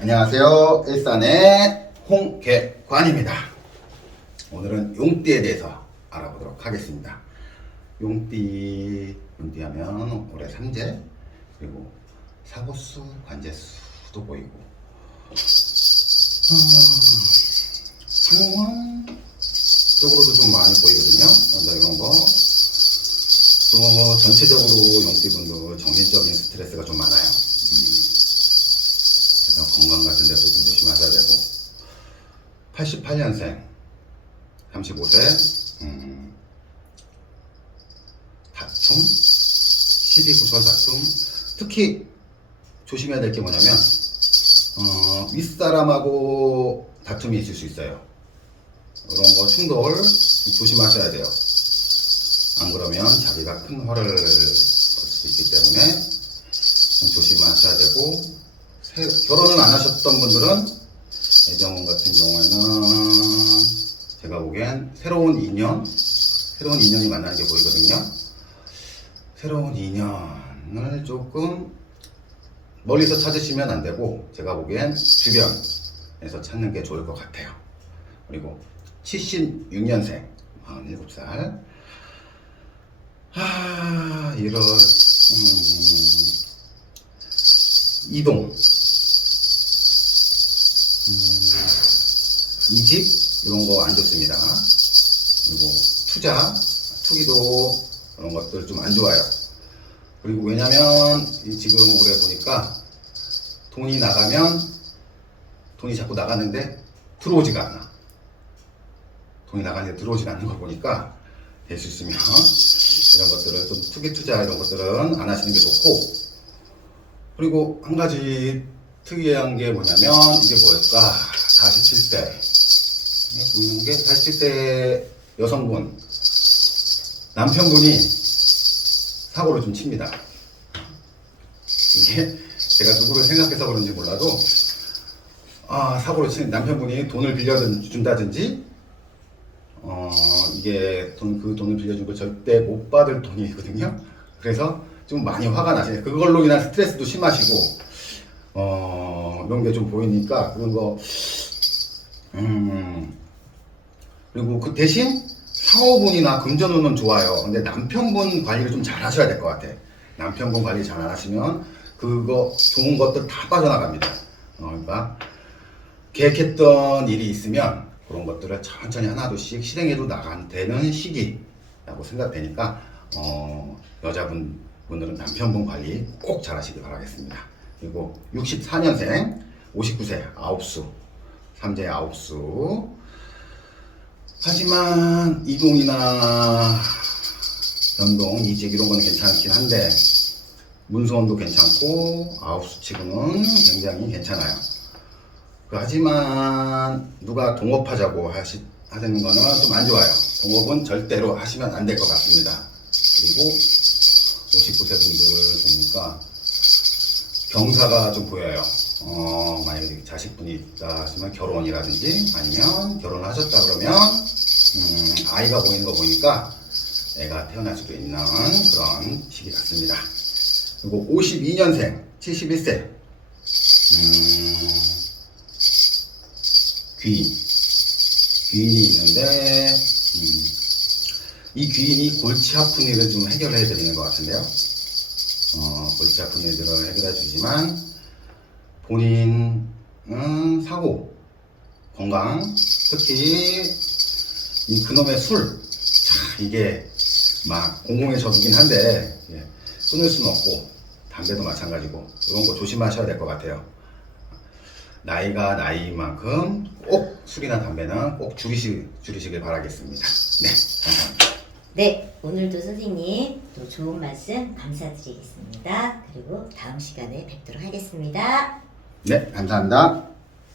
울산의 홍계관입니다. 오늘은 용띠에 대해서 알아보도록 하겠습니다. 용띠, 용띠 하면 올해 삼재, 그리고 사고수, 관제수도 보이고, 어, 상원 쪽으로도 좀 많이 보이거든요. 먼저 이런 거. 또 전체적으로 용띠분들 정신적인 스트레스가 좀 많아요. 그래서 건강 같은 데도 좀 조심하셔야 되고 88년생. 35세 음, 다툼? 12구설 다툼? 특히 조심해야 될 게 뭐냐면 어, 윗사람하고 다툼이 있을 수 있어요. 그런 거 충돌 좀 조심하셔야 돼요. 안 그러면 자기가 큰 화를 낼 수도 있기 때문에 좀 조심하셔야 되고 새- 결혼을 안 하셨던 분들은 보기엔 새로운 인연, 새로운 인연이 만나는 게 보이거든요. 새로운 인연을 조금 멀리서 찾으시면 안 되고 제가 보기엔 주변에서 찾는 게 좋을 것 같아요. 그리고 76년생, 47살. 아, 이런, 음, 이동, 이직 이런 거 안 좋습니다. 그리고 투자, 투기도 그런 것들 좀 안 좋아요. 그리고 왜냐면 이 지금 올해 보니까 돈이 나가면 돈이 자꾸 나가는데 들어오지가 않아. 돈이 나가는데 들어오지가 않는 거 보니까 될 수 있으면 이런 것들은 좀 투기 투자 이런 것들은 안 하시는 게 좋고 그리고 한 가지 특이한 게 뭐냐면 이게 뭘까? 47세. 보이는 게 47세 여성분 남편분이 사고를 좀 칩니다. 이게 제가 누구를 생각해서 그런지 몰라도 아 사고를 친 남편분이 돈을 빌려준다든지 어 이게 돈 그 돈을 빌려준 거 절대 못 받을 돈이거든요. 그래서 좀 많이 화가 나시네요. 그걸로 인한 스트레스도 심하시고 어 이런 게 좀 보이니까 그런 거 음. 그리고 그 대신 사오분이나 금전운은 좋아요. 근데 남편분 관리를 좀 잘 하셔야 될 것 같아. 남편분 관리 잘 안 하시면 그거 좋은 것들 다 빠져나갑니다. 어, 그러니까 계획했던 일이 있으면 그런 것들을 천천히 하나둘씩 실행해도 나간 되는 시기라고 생각되니까 어, 여자분 분들은 남편분 관리 꼭 잘하시기 바라겠습니다. 그리고 64년생 59세 아홉수 삼재 아홉수 하지만 이동이나 변동, 이직 이런 거는 괜찮긴 한데 문서원도 괜찮고 아홉수 치고는 굉장히 괜찮아요. 그 하지만 누가 동업하자고 하시, 하는 거는 좀 안 좋아요. 동업은 절대로 하시면 안 될 것 같습니다. 그리고 59세 분들 보니까 경사가 좀 보여요. 어, 만약에 자식분이 있다 하시면 결혼이라든지 아니면 결혼하셨다 그러면 음, 아이가 보이는 거 보니까 애가 태어날 수도 있는 그런 시기 같습니다. 그리고 52년생 71세 음, 귀인 귀인이 있는데 음, 이 귀인이 골치 아픈 일을 좀 해결해 드리는 것 같은데요. 어, 골치 아픈 일들을 해결해 주지만 본인 은 사고 건강 특히 이 그놈의 술 참, 이게 막 공공의 적이긴 한데 예, 끊을 수는 없고 담배도 마찬가지고 이런 거 조심하셔야 될 것 같아요. 나이가 나이만큼 꼭 술이나 담배는 꼭 줄이시, 줄이시길 바라겠습니다. 네, 감사합니다. 네, 오늘도 선생님 또 좋은 말씀 감사드리겠습니다. 그리고 다음 시간에 뵙도록 하겠습니다. 네, 감사합니다.